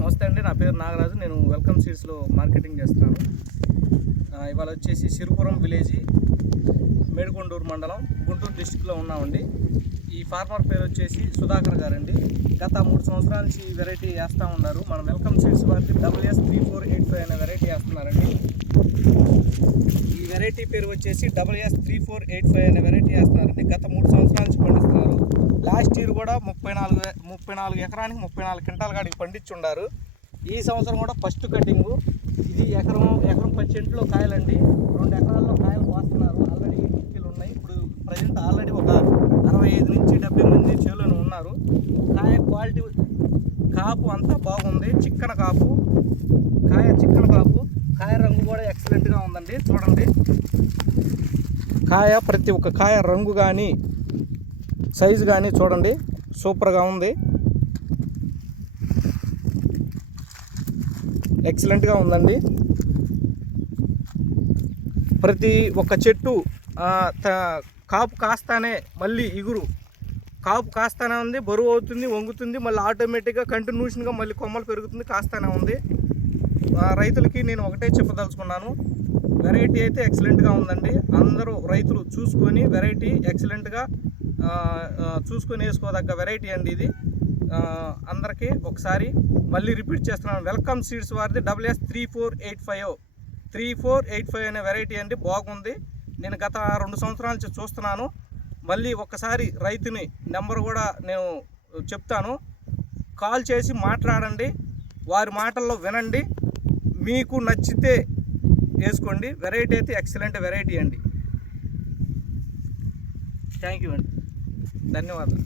నమస్తే అండి, నా పేరు నాగరాజు. నేను వెల్కమ్ సీడ్స్లో మార్కెటింగ్ చేస్తున్నాను. ఇవాళ వచ్చేసి సిరిపురం విలేజ్, మేడికొండూరు మండలం, గుంటూరు డిస్టిక్లో ఉన్నామండి. ఈ ఫార్మర్ పేరు వచ్చేసి సుధాకర్ గారండి. గత 3 సంవత్సరాల నుంచి వెరైటీ వేస్తూ ఉన్నారు. మన వెల్కమ్ సీడ్స్ వారికి WS3485 అనే వెరైటీ వేస్తున్నారండి. ఈ వెరైటీ పేరు వచ్చేసి WS3485 అనే వెరైటీ వేస్తున్నారండి. గత 3 సంవత్సరాల నుంచి పండిస్తున్నారు. లాస్ట్ ఇయర్ కూడా 34 ఎకరానికి 34 క్వింటాల్ కాడికి పండించి ఉన్నారు. ఈ సంవత్సరం కూడా ఫస్ట్ కటింగు. ఇది ఎకరం 10 సెంట్లో కాయలండి. 2 ఎకరాల్లో కాయలు కోస్తున్నారు. ఆల్రెడీ ఇటుకలు ఉన్నాయి. ఇప్పుడు ప్రజెంట్ ఆల్రెడీ ఒక 65 నుంచి 70 మంది చేలోనే ఉన్నారు. కాయ క్వాలిటీ, కాపు అంతా బాగుంది. చిక్కన కాపు, కాయ రంగు కూడా ఎక్సలెంట్గా ఉందండి. చూడండి, ప్రతి ఒక్క కాయ రంగు కానీ సైజు కానీ చూడండి, సూపర్గా ఉంది. ఎక్సలెంట్గా ఉందండి. ప్రతి ఒక్క చెట్టు కాపు కాస్తానే మళ్ళీ ఇగురు, కాపు కాస్తానే ఉంది. బరువు అవుతుంది, వంగుతుంది, మళ్ళీ ఆటోమేటిక్గా కంటిన్యూషన్గా మళ్ళీ కొమ్మలు పెరుగుతుంది, కాస్తానే ఉంది. రైతులకి నేను ఒకటే చెప్పదలుచుకున్నాను, వెరైటీ అయితే ఎక్సలెంట్గా ఉందండి. అందరూ రైతులు చూసుకొని వెరైటీ ఎక్సలెంట్గా చూసుకొని వేసుకోదగ్గ వెరైటీ అండి ఇది. అందరికీ ఒకసారి మళ్ళీ రిపీట్ చేస్తున్నాను, వెల్కమ్ సీడ్స్ వారిది WS3485 అనే వెరైటీ అండి. బాగుంది. నేను గత 2 సంవత్సరాల నుంచి చూస్తున్నాను. మళ్ళీ ఒక్కసారి రైతుని నెంబర్ కూడా నేను చెప్తాను, కాల్ చేసి మాట్లాడండి, వారి మాటల్లో వినండి, మీకు నచ్చితే వేసుకోండి. వెరైటీ అయితే ఎక్సలెంట్ వెరైటీ అండి. థ్యాంక్ యూ అండి, ధన్యవాదాలు.